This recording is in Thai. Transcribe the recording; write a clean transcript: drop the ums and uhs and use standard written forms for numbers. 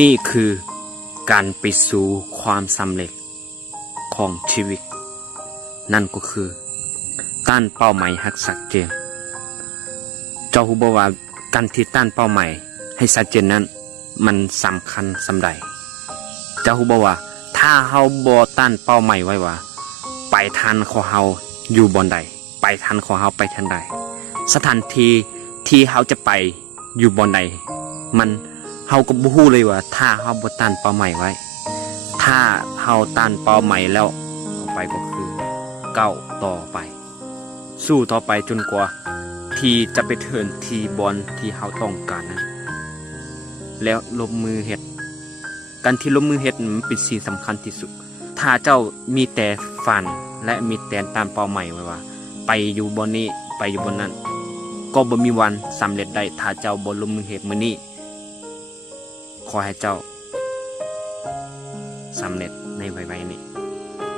นี่คือการไปสู่ความสำเร็จของชีวิตนั่นก็คือตั้งเป้าหมายให้ชัดเจนเจ้าฮู้บ่ว่าการที่ตั้งเป้าหมายให้ชัดเจนนั้นมันสำคัญสำใดเจ้าฮู้บ่ว่าถ้าเฮาบ่ตั้งเป้าหมายไว้ว่าไปทางของเฮาอยู่บอนใดไปทางของเฮาไปทางใดสถานที่ที่เฮาจะไปอยู่บอนใดมันเฮาก็บ่ฮู้เลยว่าถ้าเฮาบ่ตั้งเป้าหมายไว้ถ้าเฮาตั้งเป้าหมายแล้วต่อไปก็คือก้าวต่อไปสู้ต่อไปจนกว่าที่จะไปถึงที่บอนที่เฮาต้องการนั้นแล้วลงมือเฮ็ดการที่ลงมือเฮ็ดมันเป็นสิ่งสำคัญที่สุดถ้าเจ้ามีแต่ฝันและมีแต่ตามเป้าหมายไว้ว่าไปอยู่บนนี้ไปอยู่บนนั้นก็บ่มีวันสำเร็จได้ถ้าเจ้าบ่ลงมือเฮ็ดมื้อนี้ขอให้เจ้าสำเร็จในไวๆนี้